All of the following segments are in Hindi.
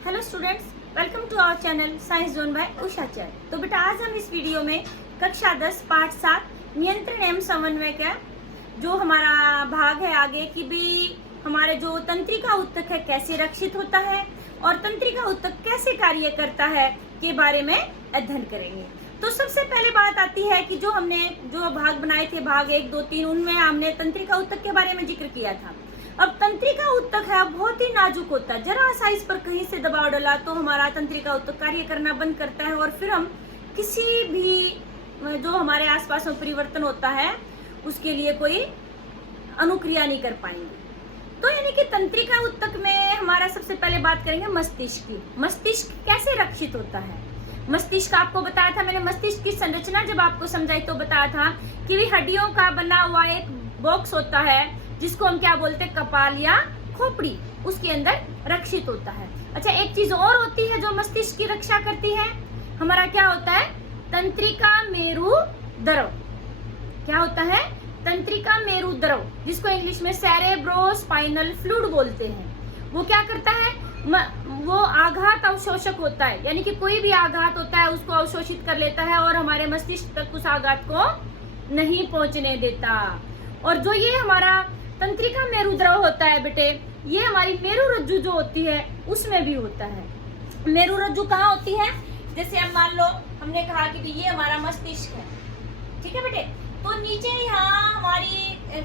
Hello students, welcome to our channel science zone by Usha Chain. तो बेटा आज हम इस वीडियो में कक्षा 10 पाठ 7 नियंत्रण एवं समन्वय का जो हमारा भाग है आगे कि भी हमारे जो तंत्रिका ऊतक है कैसे रक्षित होता है और तंत्रिका ऊतक कैसे कार्य करता है के बारे में अध्ययन करेंगे। तो सबसे पहले बात आती है कि जो हमने जो भाग बनाए थे भाग 1, 2, 3 उनमें हमने तंत्रिका ऊतक के बारे में जिक्र किया था। अब तंत्रिका ऊतक है बहुत ही नाजुक होता है, जरा सा इस पर कहीं से दबाव डाला तो हमारा तंत्रिका ऊतक कार्य करना बंद करता है और फिर हम किसी भी जो हमारे आसपास में परिवर्तन होता है उसके लिए कोई अनुक्रिया नहीं कर पाएंगे। तो यानी कि तंत्रिका ऊतक में हमारा सबसे पहले बात करेंगे मस्तिष्क की। मस्तिष्क कैसे रक्षित होता है? मस्तिष्क आपको बताया था मैंने, मस्तिष्क की संरचना जब आपको समझाई तो बताया था कि भी हड्डियों का बना हुआ एक बॉक्स होता है जिसको हम क्या बोलते हैं, कपाल या खोपड़ी, उसके अंदर रक्षित होता है। अच्छा, एक चीज और होती है जो मस्तिष्क की रक्षा करती है, हमारा क्या होता है, तंत्रिका मेरु द्रव। क्या होता है? तंत्रिका मेरु द्रव, जिसको इंग्लिश में सेरेब्रोस्पाइनल फ्लूइड बोलते हैं। वो क्या करता है, वो आघात अवशोषक होता है, यानी कि कोई भी आघात होता है उसको अवशोषित कर लेता है और हमारे मस्तिष्क तक उस आघात को नहीं पहुंचने देता। और जो ये हमारा तंत्रिका मेरु द्रव होता है बेटे, ये हमारी मेरु रज्जु जो होती है उसमें भी होता है। मेरु रज्जु कहाँ होती है? जैसे हम मान लो हमने कहा कि ये हमारा मस्तिष्क है, ठीक है बेटे, तो नीचे यहाँ हमारी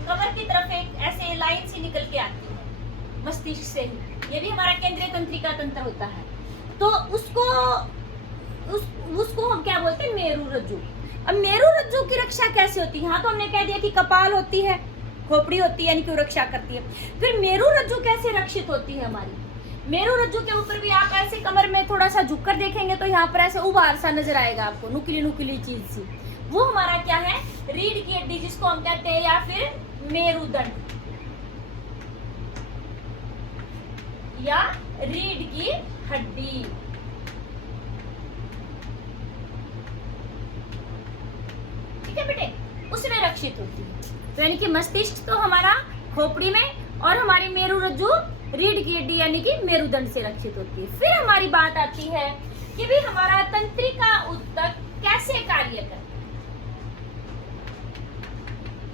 कमर की तरफ एक ऐसे लाइन सी निकल के आती है मस्तिष्क से ही, ये भी हमारा केंद्रीय तंत्रिका तंत्र होता है। तो उसको हम क्या बोलते हैं, मेरु रज्जु। अब मेरु रज्जु की रक्षा कैसे होती है? यहाँ तो हमने कह दिया कि कपाल होती है, खोपड़ी होती है, यानी कि रक्षा करती है। फिर मेरु रज्जु कैसे रक्षित होती है हमारी? मेरु रज्जु के ऊपर भी आप ऐसे कमर में थोड़ा सा झुककर देखेंगे तो यहाँ पर ऐसे उभार सा नजर आएगा आपको, नुकीली नुकीली चीज सी। वो हमारा क्या है, रीढ़ की हड्डी जिसको हम कहते हैं, या फिर मेरुदंड या रीढ़ की हड्डी। ठीक है बेटे, उसमें रक्षित होती है। तो यानी कि मस्तिष्क तो हमारा खोपड़ी में और हमारी मेरु रज्जु रीढ़ की हड्डी यानी कि मेरुदंड से रक्षित होती है। फिर हमारी बात आती है कि भी हमारा तंत्रिका ऊतक कैसे कार्य करता है,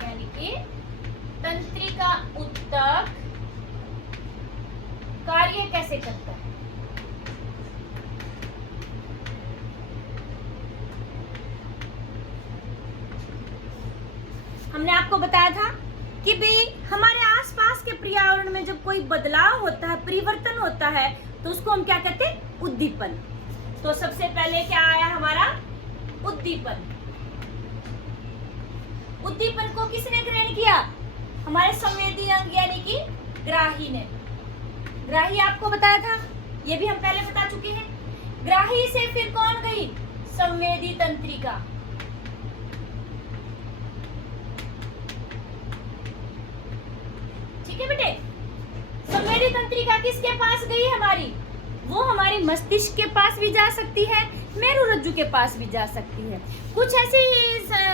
यानी कि तंत्रिका ऊतक कार्य कैसे करता है। हमने आपको बताया था कि भी हमारे आसपास के पर्यावरण में जब कोई बदलाव होता है, परिवर्तन होता है, तो उसको हम क्या कहते हैं, उद्दीपन। तो सबसे पहले क्या आया हमारा, उद्दीपन। उद्दीपन को किसने ग्रहण किया? हमारे संवेदी अंग यानी कि ग्राही ने। ग्राही आपको बताया था, ये भी हम पहले बता चुके हैं। ग्राही से फिर कौन गई, संवेदी तंत्रिका। ठीक है बेटे, संवेदी तंत्रिका किसके पास गई हमारी? वो हमारे मस्तिष्क के पास भी जा सकती है, मेरु रज्जु के पास भी जा सकती है। कुछ ऐसी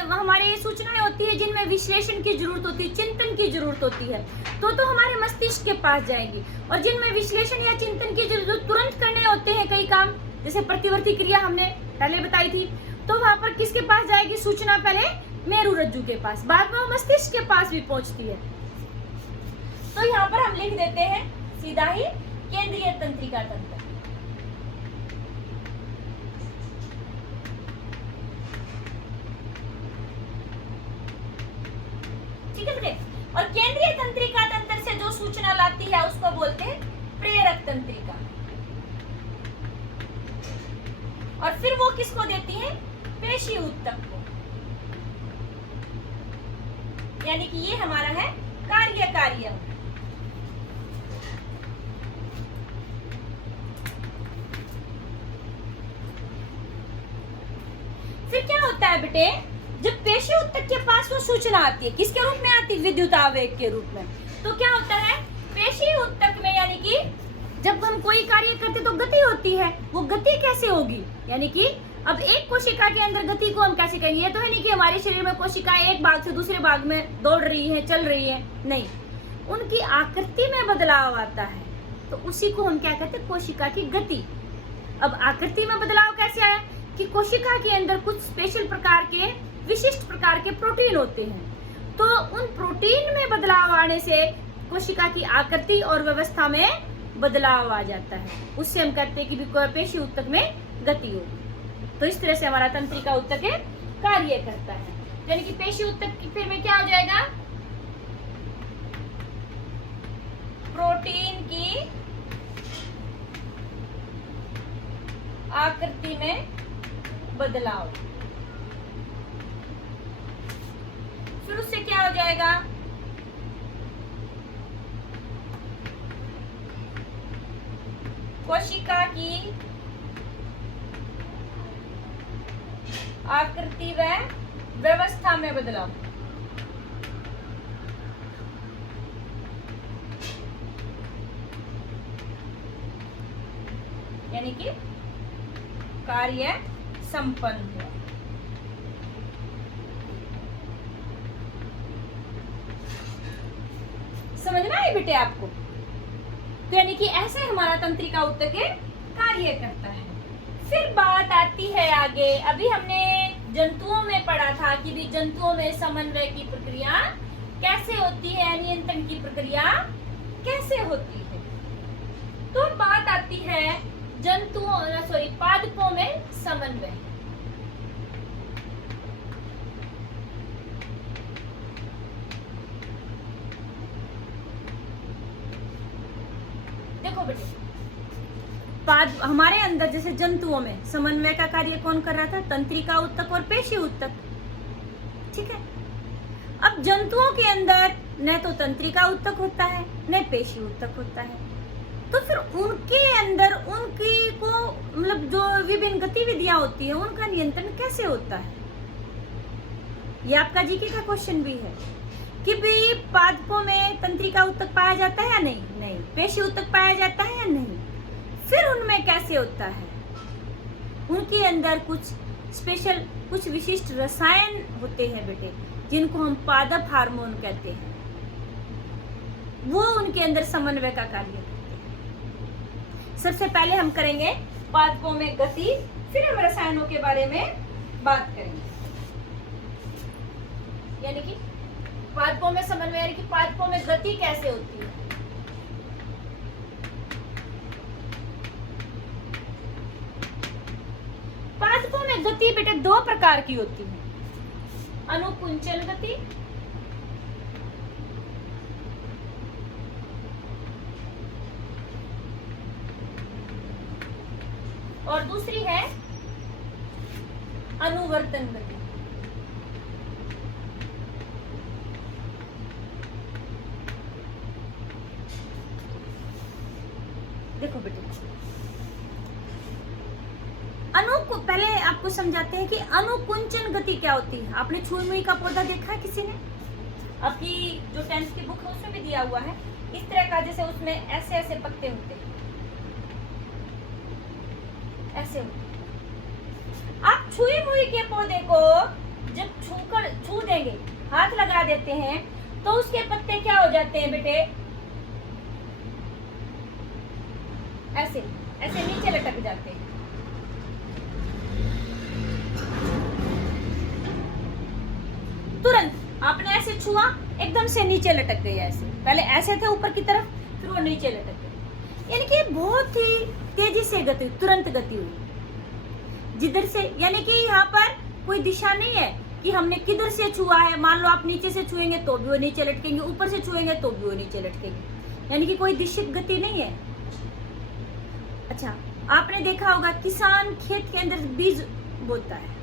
हमारे सूचनाएं होती है जिनमें विश्लेषण की जरूरत होती है, चिंतन की जरूरत होती है, तो हमारे मस्तिष्क के पास जाएंगी। और जिनमें विश्लेषण या चिंतन की जरूरत तुरंत करने होते हैं कई काम, जैसे प्रतिवर्ती क्रिया हमने पहले बताई थी, तो वहां पर किसके पास जाएगी सूचना? पहले मेरु रज्जु के पास, बाद में वो मस्तिष्क के पास भी पहुंचती है। तो यहाँ पर हम लिख देते हैं सीधा ही केंद्रीय तंत्रिका तंत्र। ठीक है बेटे, और केंद्रीय तंत्रिका तंत्र से जो सूचना लाती है उसको बोलते हैं प्रेरक तंत्रिका। और फिर वो किसको देती है, पेशी ऊतक को। यानी कि ये हमारा है कार्यकारी अंग। फिर क्या होता है बेटे, जब पेशी ऊतक के पास वो सूचना आती है, किसके रूप में आती है, विद्युत आवेग के रूप में, तो क्या होता है, पेशी ऊतक में यानी कि जब हम कोई कार्य करते तो गति होती है। वो गति कैसे होगी, यानी कि अब एक कोशिका के अंदर गति को हम कैसे करेंगे? ये तो है नहीं कि हमारे शरीर में कोशिकाएं एक भाग से दूसरे भाग में दौड़ रही है, चल रही है, नहीं, उनकी आकृति में बदलाव आता है। तो उसी को हम क्या कहते हैं, कोशिका की गति। अब आकृति में बदलाव कैसे आया कि कोशिका के अंदर कुछ स्पेशल प्रकार के, विशिष्ट प्रकार के प्रोटीन होते हैं, तो उन प्रोटीन में बदलाव आने से कोशिका की आकृति और व्यवस्था में बदलाव आ जाता है। उससे हम कहते हैं कि पेशी ऊतक में गति होगी। तो इस तरह से हमारा तंत्रिका ऊतक कार्य करता है। यानी कि पेशी ऊतक की फिर में क्या हो जाएगा, प्रोटीन की आकृति में बदलाव। फिर उससे क्या हो जाएगा, कोशिका की आकृति व व्यवस्था में बदलाव। यानी कि कार्य संपन्न हुआ। समझ में आई बेटे आपको? तो यानी कि ऐसे हमारा तंत्रिका ऊतक कार्य करता है। फिर बात आती है आगे, अभी हमने जंतुओं में पढ़ा था कि भी जंतुओं में समन्वय की प्रक्रिया कैसे होती है, नियंत्रण की प्रक्रिया कैसे होती है। तो बात आती है पादपों में समन्वय। देखो बेटे, हमारे अंदर जैसे जंतुओं में समन्वय का कार्य कौन कर रहा था, तंत्रिका ऊतक और पेशी ऊतक। ठीक है, अब जंतुओं के अंदर न तो तंत्रिका ऊतक होता है न पेशी ऊतक होता है, तो फिर उनके अंदर उनकी को मतलब जो विभिन्न गतिविधियां होती है उनका नियंत्रण कैसे होता है। ये आपका जीके का क्वेश्चन भी है कि भी पादपों में तंत्रिका ऊतक पाया जाता है या नहीं, नहीं। पेशी ऊतक पाया जाता है या नहीं, फिर उनमें कैसे होता है। उनके अंदर कुछ स्पेशल, कुछ विशिष्ट रसायन होते हैं बेटे, जिनको हम पादप हार्मोन कहते हैं, वो उनके अंदर समन्वय का कार्य करते हैं। सबसे पहले हम करेंगे पादपों में गति, फिर हम रसायनों के बारे में बात करेंगे। यानी कि पादपों में समन्वय, यानी कि पादपों में गति कैसे होती है। पादपों में गति बेटे दो प्रकार की होती है, अनुकुंचन गति और दूसरी है अनुवर्तन गति। देखो बेटे, पहले आपको समझाते हैं कि अनुकुंचन गति क्या होती है। आपने छुई मुई का पौधा देखा है किसी ने? आपकी जो 10th की बुक है उसमें भी दिया हुआ है, इस तरह का, जैसे उसमें ऐसे ऐसे पत्ते होते हैं, ऐसे होते हैं। आप छुई मुई के पौधे को जब छू देंगे, हाथ लगा देते हैं, तो उसके पत्ते क्या हो जाते हैं बेटे, ऐसे ऐसे नीचे लटक जाते हैं। तुरंत आपने ऐसे छुआ, एकदम से नीचे लटक गए। ऐसे पहले ऐसे थे ऊपर की तरफ, फिर वो नीचे लटक गए। यानी कि बहुत ही तेजी से गति, तुरंत गति हुई जिधर से। यानी कि यहाँ पर कोई दिशा नहीं है कि हमने किधर से छुआ है। मान लो आप नीचे से छुएंगे तो भी वो नीचे लटकेंगे, ऊपर से छुएंगे तो भी वो नीचे लटकेंगे। यानी कि कोई दिशित गति नहीं है। अच्छा, आपने देखा होगा किसान खेत के अंदर बीज बोता है,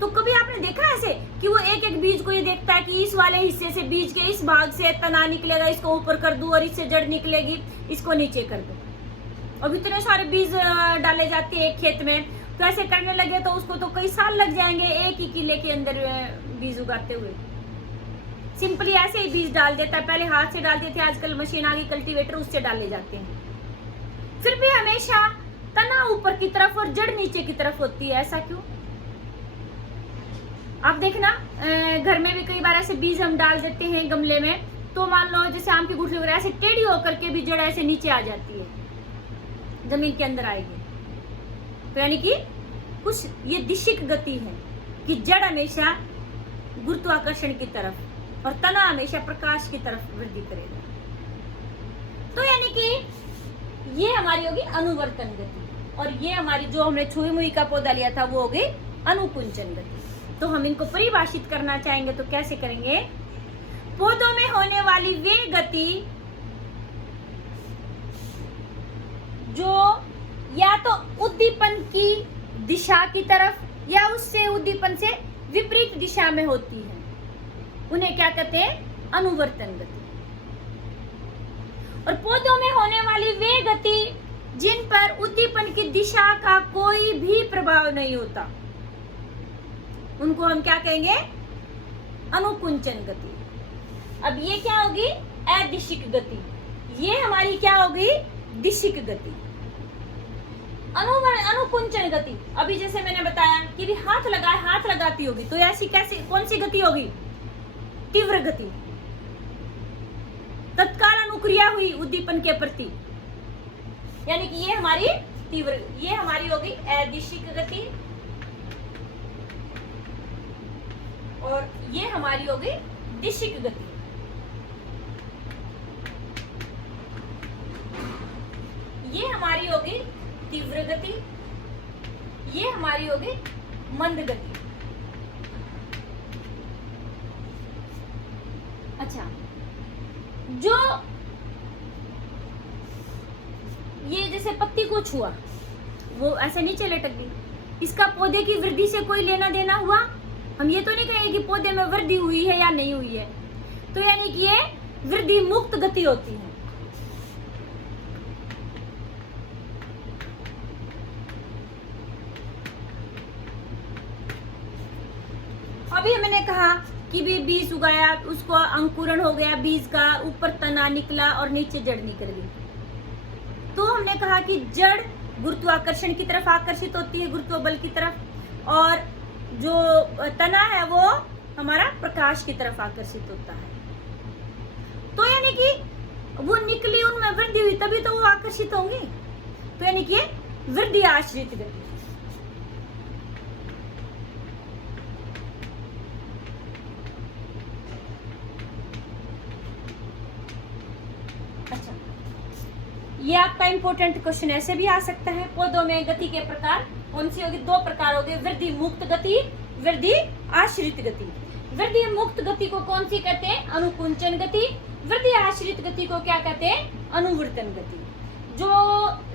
तो कभी आपने देखा ऐसे कि वो एक एक बीज को ये देखता है कि इस वाले हिस्से से, बीज के इस भाग से तना निकलेगा, इसको ऊपर कर दूं, और इससे जड़ निकलेगी, इसको नीचे कर दो। अब इतने सारे बीज डाले जाते हैं एक खेत में, तो ऐसे करने लगे तो उसको तो कई साल लग जाएंगे एक ही किले के अंदर बीज उगाते हुए। सिंपली ऐसे ही बीज डाल देता है, पहले हाथ से डालते थे, आजकल मशीन आ गई, कल्टीवेटर, उससे डाले जाते हैं। फिर भी हमेशा तना ऊपर की तरफ और जड़ नीचे की तरफ होती है, ऐसा क्यों? आप देखना घर में भी कई बार ऐसे बीज हम डाल देते हैं गमले में, तो मान लो जैसे आम की गुठली वगैरह ऐसे टेढ़ी होकर के भी जड़ ऐसे नीचे आ जाती है, जमीन के अंदर आएगी, तो यानी कि कुछ ये दिशिक गति है कि जड़ हमेशा गुरुत्वाकर्षण की तरफ और तना हमेशा प्रकाश की तरफ वृद्धि करेगा। तो यानी कि ये हमारी होगी अनुवर्तन गति, और ये हमारी जो हमने छुई मुई का पौधा लिया था वो होगी अनुकुंचन गति। तो हम इनको परिभाषित करना चाहेंगे तो कैसे करेंगे? पौधों में होने वाली वे गति जो या तो उद्दीपन की दिशा की तरफ या उससे उद्दीपन से विपरीत दिशा में होती है, उन्हें क्या कहते हैं? अनुवर्तन गति। और पौधों में होने वाली वे गति जिन पर उद्दीपन की दिशा का कोई भी प्रभाव नहीं होता, उनको हम क्या कहेंगे? अनुकुंचन गति। अब ये क्या होगी? अदिशिक गति। ये हमारी क्या होगी? दिशिक गति। अनुकुंचन गति, अभी जैसे मैंने बताया कि भी हाथ लगाती होगी, तो ऐसी कैसी कौन सी गति होगी? तीव्र गति, तत्काल अनुक्रिया हुई उद्दीपन के प्रति, यानी कि ये हमारी तीव्र, ये हमारी होगी अदिशिक गति, और ये हमारी होगी दिशिक गति। ये हमारी होगी तीव्र गति, ये हमारी होगी मंद गति। अच्छा, जो ये जैसे पत्ती को छुआ, वो ऐसे नीचे लटक गई, इसका पौधे की वृद्धि से कोई लेना देना हुआ? हम ये तो नहीं कहेंगे कि पौधे में वृद्धि हुई है या नहीं हुई है। तो यानी कि ये वृद्धि मुक्त गति होती है। अभी मैंने कहा कि भी बीज उगाया, उसको अंकुरण हो गया बीज का, ऊपर तना निकला और नीचे जड़ निकल गई। तो हमने कहा कि जड़ गुरुत्वाकर्षण की तरफ आकर्षित होती है, गुरुत्व बल की तरफ, और जो तना है वो हमारा प्रकाश की तरफ आकर्षित होता है। तो यानी कि वो निकली, उनमें वृद्धि हुई, तभी तो वो आकर्षित होंगी। तो यानी कि वृद्धि आश्रित गति। अच्छा, ये आपका इंपॉर्टेंट क्वेश्चन ऐसे भी आ सकता है। पौधों में गति के प्रकार कौन सी होगी? दो प्रकार हो गए, वृद्धि मुक्त गति, वृद्धि आश्रित गति। वृद्धि मुक्त गति को कौन सी कहते हैं? अनुकुंचन गति। वृद्धि आश्रित गति को क्या कहते हैं? अनुवर्तन गति। जो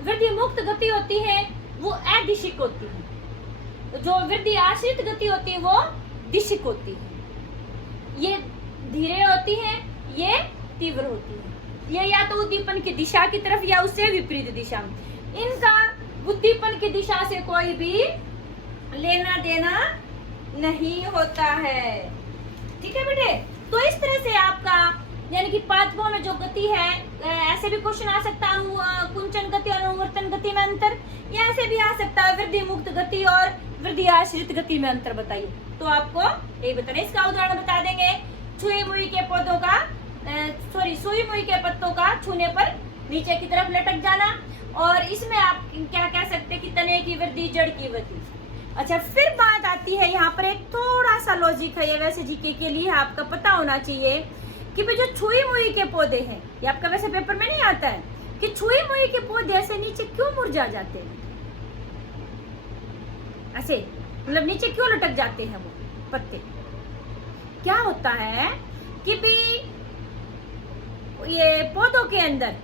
वृद्धि मुक्त गति होती है वो अदिशिक होती है, जो वृद्धि आश्रित गति होती है वो दिशिक होती है। ये धीरे होती है, ये तीव्र होती है। ये या तो उद्दीपन की दिशा की तरफ या उससे विपरीत दिशा में। इनका उद्दीपन की दिशा से कोई भी लेना देना नहीं होता है। ठीक है बेटे? तो इस तरह से आपका यानी कि पादपों में जो गति है, ऐसे भी क्वेश्चन आ सकता है कुंचन गति और अनुवर्तन गति में अंतर, या ऐसे भी आ सकता है वृद्धि मुक्त गति और वृद्धि आश्रित गति में अंतर बताइए। तो आपको ये बताना, इसका उदाहरण बता देंगे। छुई मुई के पौधों का सुई मुई के पत्तों का छूने पर नीचे की तरफ लटक जाना, और इसमें आप क्या कह सकते हैं कि तने की वृद्धि, जड़ की वृद्धि। अच्छा, फिर बात आती है यहाँ पर एक थोड़ा सा लॉजिक है, ये वैसे जीके के लिए आपका पता होना चाहिए कि भाई जो छुई मुई के पौधे हैं, ये आपका वैसे पेपर में नहीं आता है कि छुई मुई के पौधे ऐसे नीचे क्यों मुरझा जाते हैं, ऐसे मतलब नीचे क्यों लटक जाते हैं वो पत्ते? क्या होता है कि भी ये पौधों के अंदर,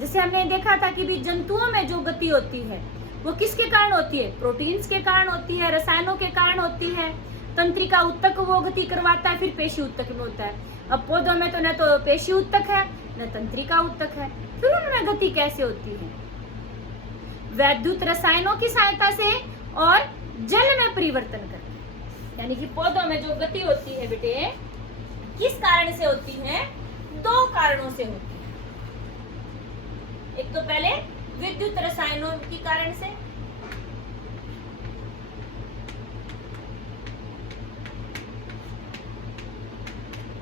जैसे हमने देखा था कि भी जंतुओं में जो गति होती है वो किसके कारण होती है? प्रोटीन्स के कारण होती है, रसायनों के कारण होती है। तंत्रिका ऊतक वो गति करवाता है, फिर पेशी ऊतक में होता है। अब पौधों में तो न तो पेशी ऊतक है न तंत्रिका ऊतक है, फिर उनमें गति कैसे होती है? वैद्युत रसायनों की सहायता से और जल में परिवर्तन करके। यानी कि पौधों में जो गति होती है बेटे, किस कारण से होती है? दो कारणों से होती है। एक तो पहले विद्युत रसायनों के कारण से,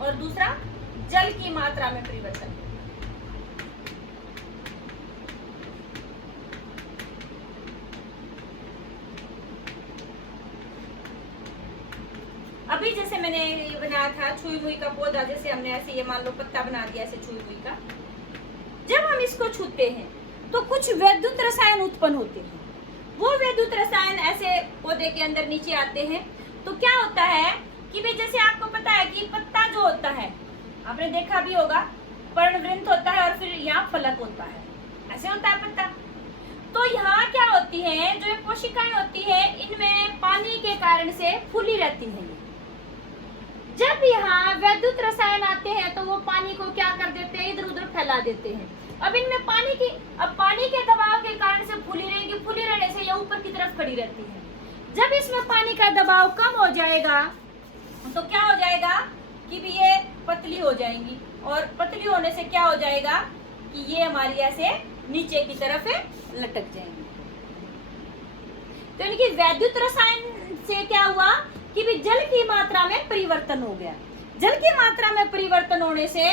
और दूसरा जल की मात्रा में परिवर्तन। अभी जैसे मैंने ये बनाया था छुई हुई का पौधा, जैसे हमने ऐसे ये मान लो पत्ता बना दिया ऐसे छुई हुई का। जब हम इसको छूते हैं तो कुछ वैद्युत रसायन उत्पन्न होते हैं। वो वैद्युत रसायन ऐसे पौधे के अंदर नीचे आते हैं। तो क्या होता है कि भाई जैसे आपको पता है कि पत्ता जो होता है, आपने देखा भी होगा, पर्णवृंत होता है और फिर यहाँ फलक होता है, ऐसे होता है पत्ता। तो यहाँ क्या होती है, जो ये कोशिकाएं होती है इनमें पानी के कारण से फूली रहती है। जब यहाँ वैद्युत रसायन आते हैं तो वो पानी को क्या कर देते हैं, इधर उधर फैला देते हैं। अब इनमें पानी के दबाव के कारण से फूली रहेगी, फूली रहने से ये ऊपर की तरफ खड़ी रहती है। जब इसमें पानी का दबाव कम हो जाएगा तो क्या हो जाएगा कि भी ये पतली हो जाएंगी, और पतली होने से क्या हो जाएगा कि ये हमारी ऐसे नीचे की तरफ लटक जाएंगी। तो इनकी वैद्युत रसायन से क्या हुआ कि भी जल की मात्रा में परिवर्तन हो गया। जल की मात्रा में परिवर्तन होने से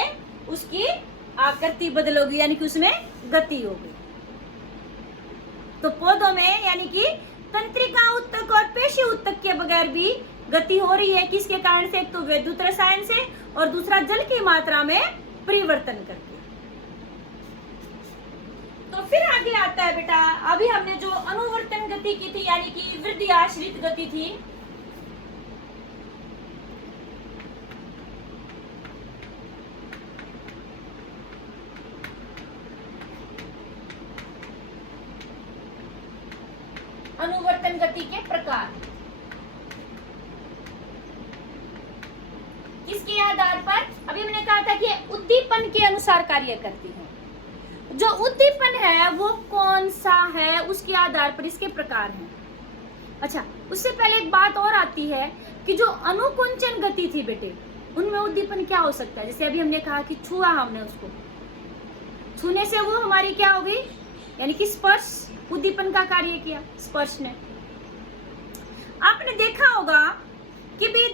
उसकी आकृति बदल होगी, यानी कि उसमें गति हो गई। तो पौधों में यानी कि तंत्रिका उत्तक और पेशी उत्तक के बगैर भी गति हो रही है। किसके कारण से? एक तो वैद्युत रसायन से और दूसरा जल की मात्रा में परिवर्तन करके। तो फिर आगे आता है बेटा, अभी हमने जो अनुवर्तन गति की थी यानी कि वृद्धि आश्रित गति थी, अनुवर्तन गति के प्रकार किसके आधार पर? अभी मैंने कहा था कि उद्दीपन के अनुसार कार्य करती है। जो उद्दीपन है वो कौन सा है, उसके आधार पर इसके प्रकार हैं। अच्छा, उससे पहले एक बात और आती है कि जो अनुकुंचन गति थी बेटे, उनमें उद्दीपन क्या हो सकता है? जैसे अभी हमने कहा कि छुआ हमने उसको, छूने से वो हमारी क्या हो गई, यानी कि स्पर्श उद्दीपन का कार्य किया स्पर्श ने। आपने देखा होगा कि भी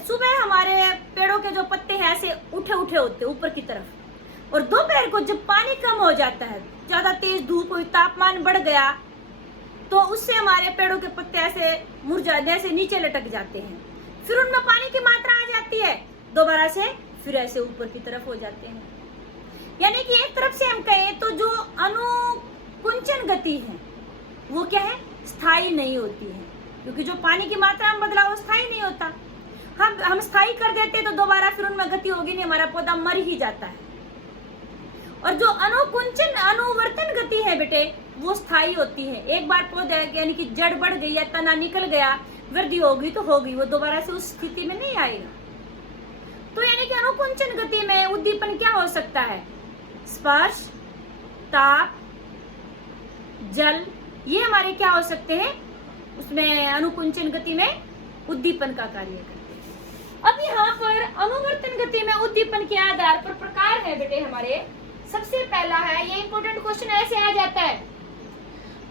सुबह हमारे पेड़ों के जो पत्ते हैं ऐसे उठे उठे होते ऊपर की तरफ, और दोपहर को जब पानी कम हो जाता है, ज्यादा तेज धूप हुई, तापमान बढ़ गया, तो उससे हमारे पेड़ों के पत्ते ऐसे मुरझाने से नीचे लटक जाते हैं। फिर उनमें पानी की मात्रा आ जाती है, दोबारा से फिर ऐसे ऊपर की तरफ हो जाते हैं। यानी कि एक तरफ से हम कहें तो जो अनुकुंचन गति है वो क्या है, स्थायी नहीं होती है, क्योंकि जो पानी की मात्रा में बदलाव स्थायी नहीं होता। हम स्थायी कर देते तो दोबारा फिर उनमें गति होगी नहीं, हमारा पौधा मर ही जाता है। और जो अनुवर्तन गति है बेटे, वो स्थायी होती है। एक बार पौधा यानी कि जड़ बढ़ गई या तना निकल गया, वृद्धि होगी तो होगी, वो दोबारा से उस स्थिति में नहीं आएगा। तो यानी कि अनुकुंचन गति में उद्दीपन क्या हो सकता है? स्पर्श, ताप, जल, ये हमारे क्या हो सकते हैं, उसमें अनुकुंचन गति में उद्दीपन का कार्य करते हैं। अब यहाँ पर अनुवर्तन गति में उद्दीपन के आधार पर प्रकार है बेटे हमारे। सबसे पहला है, ये इंपॉर्टेंट क्वेश्चन ऐसे आ जाता है,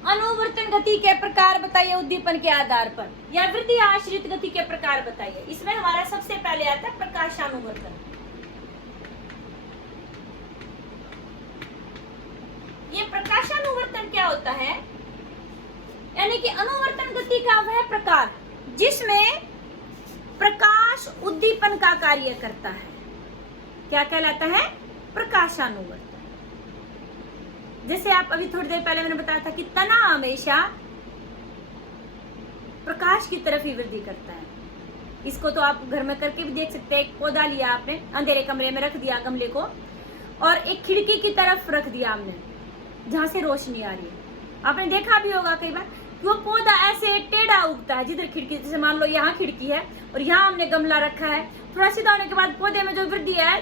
अनुवर्तन गति के प्रकार बताइए उद्दीपन के आधार पर, या वृद्धि आश्रित गति के प्रकार बताइए। इसमें हमारा सबसे पहले आता है प्रकाशानुवर्तन। ये प्रकाशानुवर्तन क्या होता है? यानी कि अनुवर्तन गति का वह प्रकार जिसमें प्रकाश उद्दीपन का कार्य करता है, क्या कहलाता है? प्रकाशानुवर्तन। जैसे आप अभी थोड़ी देर पहले मैंने बताया था कि तना हमेशा प्रकाश की तरफ ही वृद्धि करता है। इसको तो आप घर में करके भी देख सकते हैं। एक पौधा लिया आपने, अंधेरे कमरे में रख दिया गमले को, और एक खिड़की की तरफ रख दिया हमने जहां से रोशनी आ रही है। आपने देखा भी होगा कई बार वो पौधा ऐसे टेढ़ा उगता है, जिधर खिड़की, जैसे मान लो यहाँ खिड़की है और यहाँ हमने गमला रखा है, थोड़ा सीधा होने के बाद पौधे में जो वृद्धि है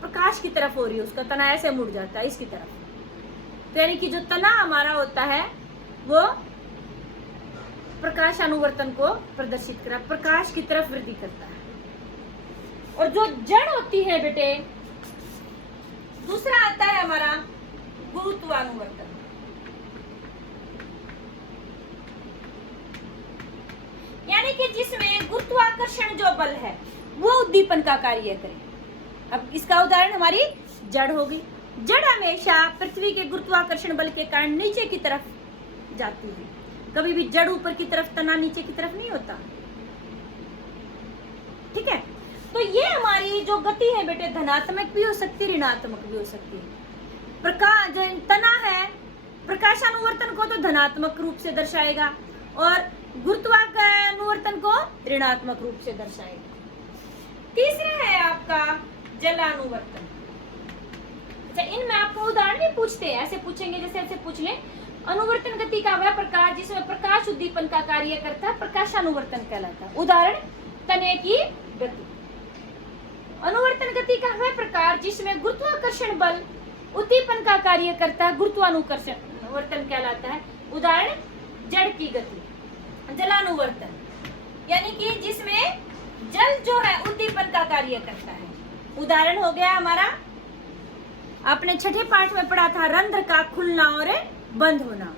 प्रकाश की तरफ हो रही है, उसका तना ऐसे मुड़ जाता है इसकी तरफ। तो यानी कि जो तना हमारा होता है वो प्रकाश अनुवर्तन को प्रदर्शित करा, प्रकाश की तरफ वृद्धि करता है। और जो जड़ होती है बेटे, दूसरा आता है हमारा गुरुत्वानुवर्तन। यानी कि जिसमें गुरुत्वाकर्षण जो बल है वो उद्दीपन का कार्य करे। अब इसका उदाहरण हमारी जड़ होगी। जड़ हमेशा पृथ्वी के गुरुत्वाकर्षण बल के कारण नीचे की तरफ जाती है, कभी भी जड़ ऊपर की तरफ तना नीचे की तरफ नहीं होता। ठीक है, तो ये हमारी जो गति है बेटे धनात्मक भी हो सकती है, ऋणात्मक भी हो सकती है। प्रकाश जो तना है प्रकाशानुवर्तन को तो धनात्मक रूप से दर्शाएगा और गुरुत्वाकर्षण को ऋणात्मक रूप से दर्शाएगा। तीसरा है आपका जलानुवर्तन। अच्छा, इनमें आपको उदाहरण भी पूछते हैं, ऐसे पूछेंगे जैसे ऐसे पूछ ले। अनुवर्तन गति का वह प्रकार जिसमें प्रकाश उद्दीपन का कार्य करता है प्रकाशानुवर्तन कहलाता है। उदाहरण तने की गति। अनुवर्तन गति का वह प्रकार जिसमें गुरुत्वाकर्षण बल उद्दीपन का कार्य करता है गुरुत्वानुवर्तन कहलाता है। उदाहरण जड़ की गति। जलानुवर्तन यानी कि जिसमें जल जो है उद्दीपन का कार्य करता है। उदाहरण हो गया हमारा, आपने छठे पाठ में पढ़ा था रंध्र का खुलना और बंद होना।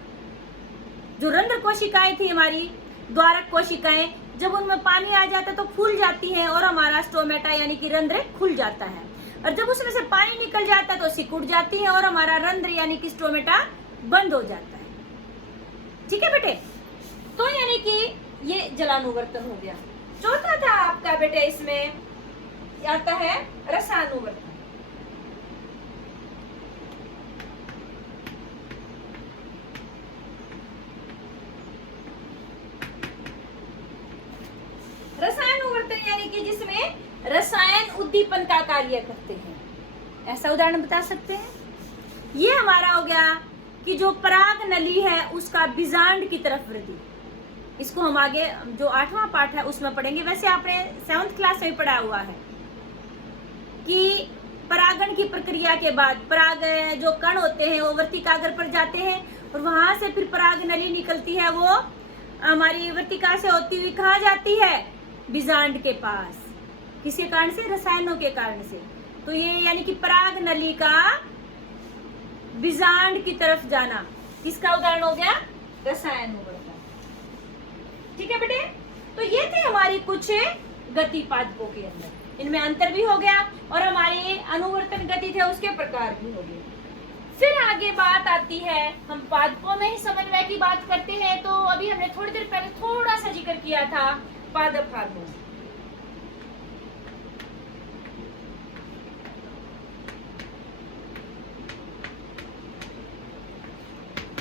जो रंध्र कोशिकाएं थी हमारी द्वारक कोशिकाएं, जब उनमें पानी आ जाता है तो फूल जाती है और हमारा स्टोमेटा यानी कि रंध्र खुल जाता है, और जब उसमें से पानी निकल जाता है तो सिकुड़ जाती है और हमारा रंध्र यानी कि स्टोमेटा बंद हो जाता है। ठीक है बेटे, तो यानी कि ये जलानुवर्तन हो गया। चौथा था आपका बेटे इसमें आता है रसानुवर्तन। रसायनुवर्तन यानी कि जिसमें रसायन उद्दीपन का कार्य करते हैं। ऐसा उदाहरण बता सकते हैं। ये हमारा हो गया कि जो पराग नली है उसका बीजांड की तरफ वृद्धि। इसको हम आगे जो 8वां पाठ है उसमें पढ़ेंगे। वैसे आपने 7th क्लास में पढ़ा हुआ है कि परागण की प्रक्रिया के बाद पराग जो कण होते हैं वो वर्तिकाग्र पर जाते हैं और वहां से फिर पराग नली निकलती है, वो हमारी वर्तिका से होती हुई कहाँ जाती है? बीजांड के पास। किसी कारण से? रसायनों के कारण से। तो ये यानी कि पराग नली का बीजांड की तरफ जाना, किसका उदाहरण हो गया? रसायनुवर्तन। ठीक है बेटे, तो ये थे हमारी कुछ गति पादपों के अंदर। इनमें अंतर भी हो गया और हमारी अनुवर्तन गति थे उसके प्रकार भी हो गए। फिर आगे बात आती है, हम पादपों में ही समन्वय की बात करते हैं। तो अभी हमने थोड़ी देर पहले थोड़ा सा जिक्र किया था पादप हार्मोन।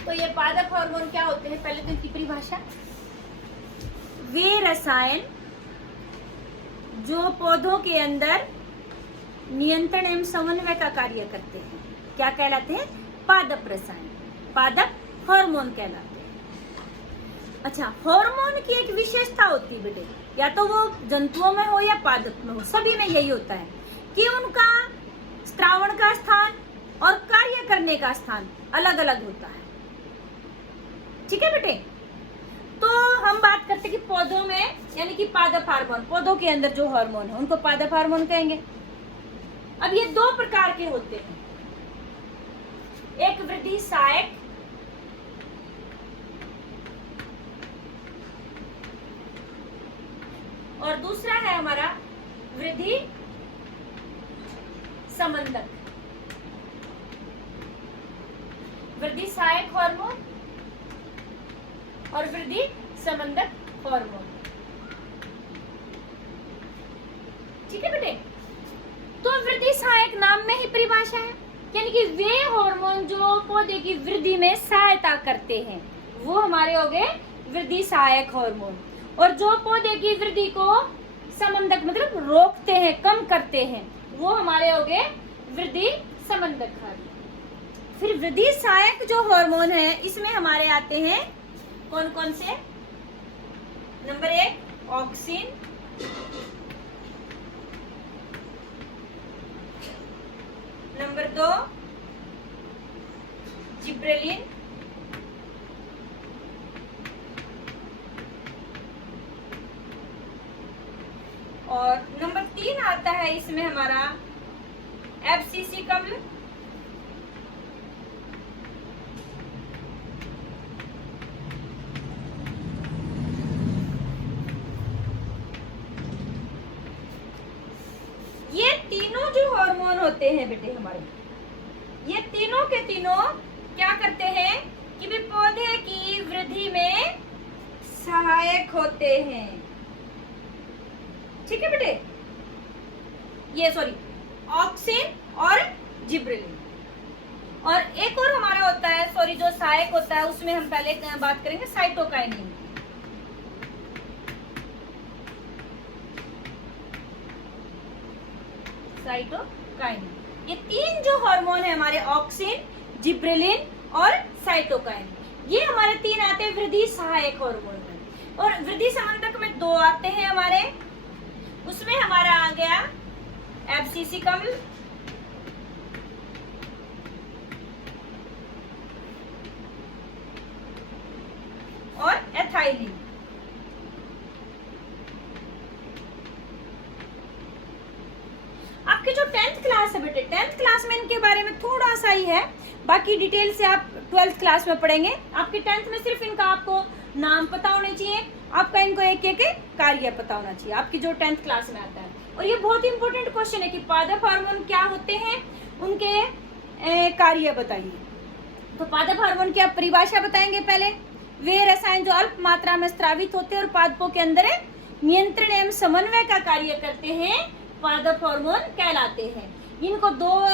तो ये पादप हार्मोन क्या होते हैं? पहले तो इनकी परिभाषा, वे रसायन जो पौधों के अंदर नियंत्रण एवं समन्वय का कार्य करते हैं, क्या कहलाते हैं? पादप रसायन, पादप हार्मोन कहलाते हैं। अच्छा, हार्मोन की एक विशेषता होती है बेटे, या तो वो जंतुओं में हो या पादप में हो, सभी में यही होता है कि उनका स्त्रावण का स्थान और कार्य करने का स्थान अलग अलग होता है। ठीक है बेटे, तो हम बात करते हैं कि पौधों में यानी कि पादप हार्मोन, पौधों के अंदर जो हार्मोन है उनको पादप हार्मोन कहेंगे। अब ये दो प्रकार के होते हैं, एक वृद्धि सहायक और दूसरा है हमारा वृद्धि समंदक। वृद्धि सहायक हार्मोन और वृद्धि समंदक हार्मोन। ठीक है बेटे, तो वृद्धि सहायक नाम में ही परिभाषा है, यानी कि वे हार्मोन जो पौधे की वृद्धि में सहायता करते हैं वो हमारे हो गए वृद्धि सहायक हार्मोन, और जो पौधे की वृद्धि को समंदक मतलब रोकते हैं, कम करते हैं, वो हमारे हो गए वृद्धि समंदक हार्मोन। फिर वृद्धि सहायक जो हार्मोन है इसमें हमारे आते हैं कौन कौन से? नंबर 1 ऑक्सिन, नंबर 2 जिब्रेलिन, और नंबर 3 आता है इसमें हमारा एफसीसी कम्ल, ये तीनों जो होते हैं बेटे हमारे, ये तीनों के तीनों क्या करते हैं कि भी पौधे की वृद्धि में सहायक होते हैं। ठीक है बेटे, ये सॉरी ऑक्सिन और जिब्रेलिन। और एक और हमारा होता है सॉरी जो सहायक होता है, उसमें हम पहले बात करेंगे साइटोकाइनिन। साइटोकाइनिन, ये तीन जो हार्मोन है हमारे ऑक्सिन, जिब्रेलिन और साइटोकाइनिन, ये हमारे तीन आते हैं वृद्धि सहायक हार्मोन में। और वृद्धि संबंधक में दो आते हैं हमारे, उसमें हमारा आ गया एब्सिसिकम और एथाइलिन। आपकी जो 10th क्लास है बेटे, 10th क्लास में इनके बारे में थोड़ा सा ही है, बाकी डिटेल से आप 12th क्लास में पढ़ेंगे। आपकी 10th में सिर्फ इनका आपको नाम पता होने चाहिए, आपका इनको एक एक कार्य पता होना चाहिए, आपकी जो 10th क्लास में आता है। और ये बहुत इंपॉर्टेंट क्वेश्चन है कि पादप हार्मोन क्या होते हैं, उनके कार्य बताइए। तो पादप हार्मोन की आप परिभाषा बताएंगे पहले। वे रसायन जो अल्प मात्रा में स्रावित होते हैं और पादपों के अंदर नियंत्रण एवं समन्वय का कार्य करते हैं, पादप हार्मोन कहलाते हैं। इनको दो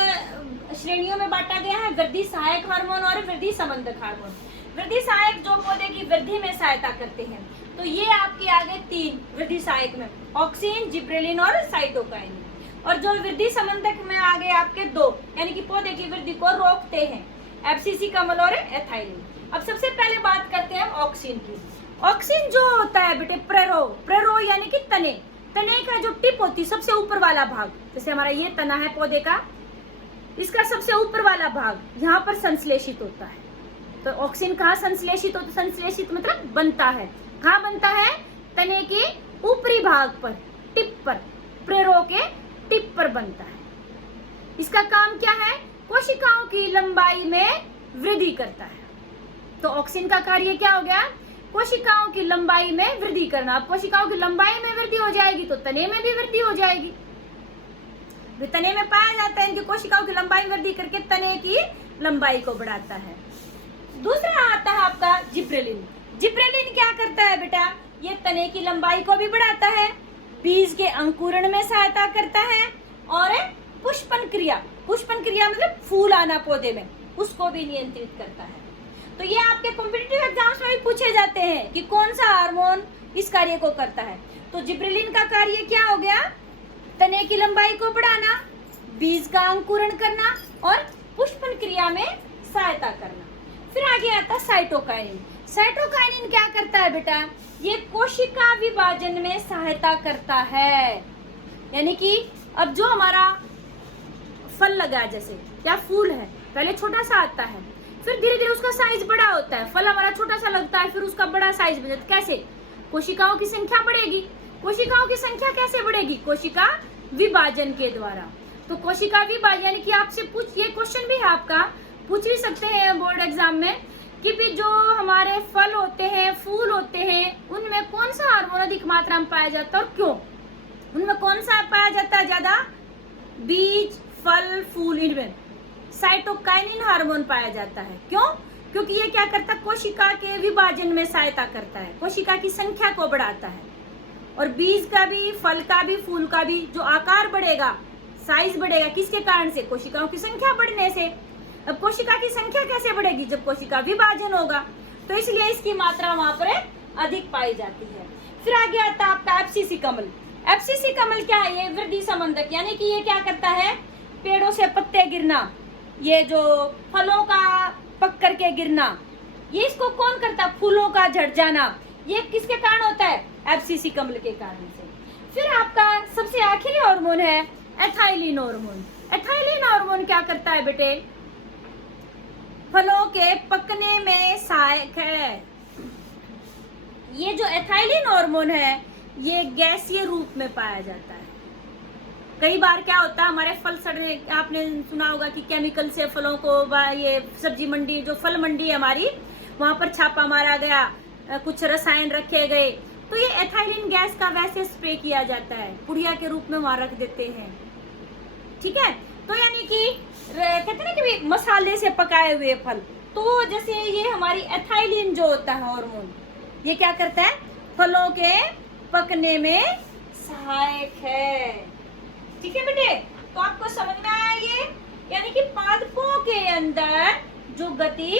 श्रेणियों में बांटा गया है, वृद्धि सहायक हार्मोन और वृद्धि संबंधक हार्मोन। वृद्धि सहायक जो पौधे की वृद्धि में सहायता करते हैं, तो ये आपके आगे तीन वृद्धि सहायक में ऑक्सिन, जिब्रेलिन और साइटोकाइनिन। और जो वृद्धि संबंधक में आगे आपके दो, यानी कि पौधे की वृद्धि को रोकते हैं, एब्सिसिकमल और एथाइलिन। अब सबसे पहले बात करते हैं ऑक्सिन की। ऑक्सिन जो होता है बेटे प्रेरो, प्रेरो यानी कि तने, तने का जो टिप होती है सबसे ऊपर वाला भाग, जैसे हमारा ये तना है पौधे का, इसका सबसे ऊपर वाला भाग यहाँ पर संश्लेषित होता है। तो ऑक्सिन कहाँ संश्लेषित होता है? संश्लेषित मतलब बनता है, कहाँ बनता है? तने के ऊपरी भाग पर, टिप पर, प्रेरो के टिप पर बनता है। इसका काम क्या है? कोशिकाओं की लंबाई में वृद्धि करता है। तो ऑक्सिन का कार्य क्या हो गया? कोशिकाओं की लंबाई में वृद्धि करना। अब कोशिकाओं की लंबाई में वृद्धि हो जाएगी तो तने में भी वृद्धि हो जाएगी। तने में पाया जाता है कि कोशिकाओं की लंबाई में वृद्धि करके तने की लंबाई को बढ़ाता है। दूसरा आता है आपका जिब्रेलिन। जिब्रेलिन क्या करता है बेटा? ये तने की लंबाई को भी बढ़ाता है, बीज के अंकुरण में सहायता करता है और पुष्पन क्रिया, पुष्पन क्रिया मतलब फूल आना पौधे में, उसको भी नियंत्रित करता है। तो ये आपके कॉम्पिटिटिव एग्जाम्स में भी पूछे जाते हैं कि कौन सा हार्मोन इस कार्य को करता है। तो जिब्रेलिन का कार्य क्या हो गया? तने की लंबाई को बढ़ाना, बीज का अंकुरण करना और पुष्पन क्रिया में सहायता करना। फिर आगे आता है साइटोकाइनिन। साइटोकाइनिन क्या करता है बेटा? ये कोशिका विभाजन में सहायता करता है। यानी कि अब जो हमारा फल लगा जैसे या फूल है, पहले छोटा सा आता है, फिर धीरे धीरे उसका साइज बड़ा होता है। फल हमारा छोटा सा लगता है, फिर उसका बड़ा साइज बन जाता है। कैसे? कोशिकाओं की संख्या बढ़ेगी। कोशिकाओं की संख्या कैसे बढ़ेगी? कोशिका विभाजन के द्वारा। तो कोशिका विभाजन यानी कि आपसे ये क्वेश्चन भी है आपका, पूछ भी सकते हैं बोर्ड एग्जाम में कि भी जो हमारे फल होते हैं, फूल होते हैं, उनमें कौन सा हार्मोन अधिक मात्रा में पाया जाता है और क्यों? उनमें कौन सा पाया जाता है ज्यादा? बीज, फल, फूल, इनमें साइटोकाइनिन हार्मोन पाया जाता है। क्यों? क्योंकि ये क्या करता है? कोशिका के विभाजन में सहायता करता है, कोशिका की संख्या को बढ़ाता है। और बीज का भी, फल का भी, फूल का भी जो आकार बढ़ेगा, साइज बढ़ेगा, किसके कारण से? कोशिकाओं की संख्या बढ़ने से। अब कोशिका की संख्या कैसे बढ़ेगी? जब कोशिका विभाजन होगा, तो इसलिए इसकी मात्रा वहां पर अधिक पाई जाती है। फिर आगे आता है आपका एब्सिसिकमल। एब्सिसिकमल क्या है? ये वृद्धि संबंधक, यानी कि ये क्या करता है? पेड़ों से पत्ते गिरना, ये जो फलों का पक करके गिरना, ये इसको कौन करता है? फूलों का झड़ जाना, ये किसके कारण होता है? एब्सिसिकमल के कारण से। फिर आपका सबसे आखिरी हार्मोन है एथाइलिन हार्मोन। एथाइलिन हार्मोन क्या करता है बेटे? फलों के पकने में सहायक है। ये जो एथाइलिन हार्मोन है, ये गैसीय रूप में पाया जाता है। कई बार क्या होता है, हमारे फल सड़ने, आपने सुना होगा कि केमिकल से फलों को, ये सब्जी मंडी, जो फल मंडी है हमारी, वहां पर छापा मारा गया, कुछ रसायन रखे गए, तो ये एथाइलिन गैस का वैसे स्प्रे किया जाता है, पुड़िया के रूप में वहां रख देते हैं। ठीक है, तो यानी कि कहते हैं ना कि भी मसाले से पकाए हुए फल, तो जैसे ये हमारी एथाइलिन जो होता है हार्मोन, ये क्या करता है, फलों के पकने में सहायक है। ठीक है बेटे, तो आपको समझना है ये, यानी कि पादपों के अंदर जो गति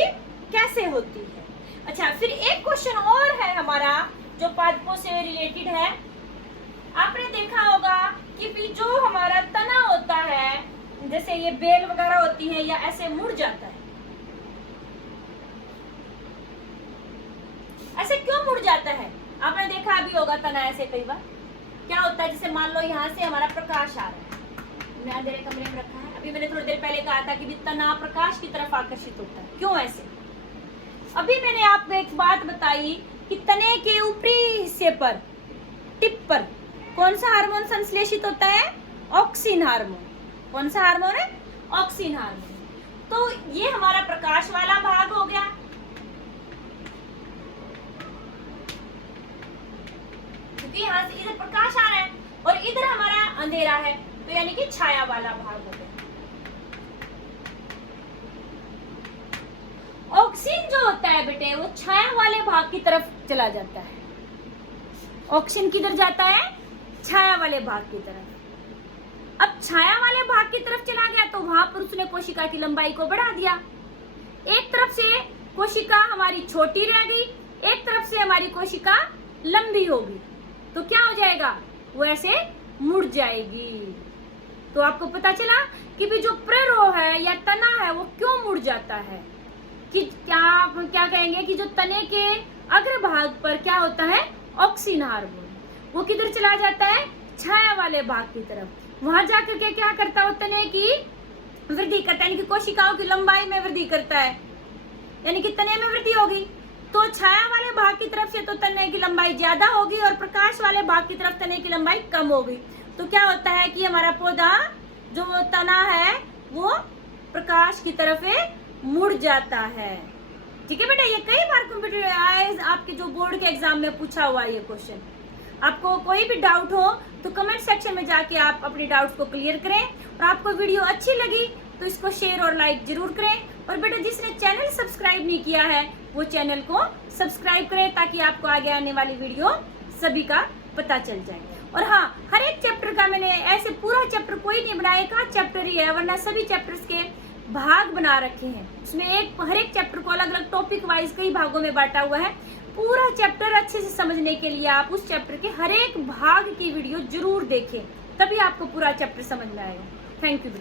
कैसे होती है। अच्छा, फिर एक क्वेश्चन और है हमारा जो पादपों से रिलेटेड है। आपने देखा होगा कि भी जो हमारा तना होता है, जैसे ये बेल वगैरह होती है, या ऐसे मुड़ जाता है। ऐसे क्यों मुड़ जाता है? आपने देखा भी होगा तना ऐसे कई बार क्या होता है, जैसे मान लो यहाँ से हमारा प्रकाश आ रहा है, मैं अंधेरे कमरे में रखा है, अभी मैंने थोड़ी देर पहले कहा था कि भी तना प्रकाश की तरफ आकर्षित होता है, क्यों ऐसे? अभी मैंने आपको एक बात बताई कि तने के ऊपरी हिस्से पर, टिप पर कौन सा हार्मोन संश्लेषित होता है? Auxin hormone. कौन सा हार्मोन है? Auxin hormone. तो ये हमारा प्रकाश वाला भाग हो गया, क्योंकि यहाँ से इधर प्रकाश आ रहा है और इधर हमारा अंधेरा है, तो यानी कि छाया वाला भाग हो गया। ऑक्सीजन जो होता है बेटे, वो छाया वाले भाग की तरफ चला जाता है। ऑक्सीजन किधर जाता है? छाया वाले भाग की तरफ। अब छाया वाले भाग की तरफ चला गया तो वहां पर उसने कोशिका की लंबाई को बढ़ा दिया। एक तरफ से कोशिका हमारी छोटी रह गई, एक तरफ से हमारी कोशिका लंबी होगी, तो क्या हो जाएगा? वो ऐसे मुड़ जाएगी। तो आपको पता चला कि भी जो प्ररोह है या तना है वो क्यों मुड़ जाता है, कि क्या कहेंगे कि जो तने के अग्रभाग पर क्या होता है? ऑक्सिन हार्मोन, वो किधर चला जाता है? छाया वाले भाग की तरफ। वहां जाकर के क्या करता है? तने की वृद्धि करता है, यानी कि कोशिकाओं की लंबाई में वृद्धि करता है, यानी कि तने में वृद्धि होगी। तो छाया वाले भाग की तरफ से तो तने की लंबाई ज्यादा होगी और प्रकाश वाले भाग की तरफ तने की लंबाई कम होगी। तो क्या होता है कि हमारा पौधा जो तना है वो प्रकाश की तरफ मुड़ जाता है। ठीक है बेटा, ये कई बार कंप्यूटर आपके जो बोर्ड के एग्जाम में पूछा हुआ ये क्वेश्चन। आपको कोई भी डाउट हो तो कमेंट सेक्शन में जाके आप अपने डाउट्स को क्लियर करें, और आपको वीडियो अच्छी लगी तो इसको शेयर और लाइक जरूर करें। और बेटा, जिसने चैनल सब्सक्राइब नहीं किया है वो चैनल को सब्सक्राइब करें, ताकि आपको आगे आने वाली वीडियो सभी का पता चल जाए। और हाँ, हर एक चैप्टर का मैंने ऐसे पूरा चैप्टर कोई नहीं बनाया, एक आध चैप्टर ही है, वरना सभी चैप्टर्स के भाग बना रखे हैं। उसमें हर एक चैप्टर को अलग अलग टॉपिक वाइज कई भागों में बांटा हुआ है। पूरा चैप्टर अच्छे से समझने के लिए आप उस चैप्टर के हर एक भाग की वीडियो जरूर देखें, तभी आपको पूरा चैप्टर समझ में आएगा। Thank you.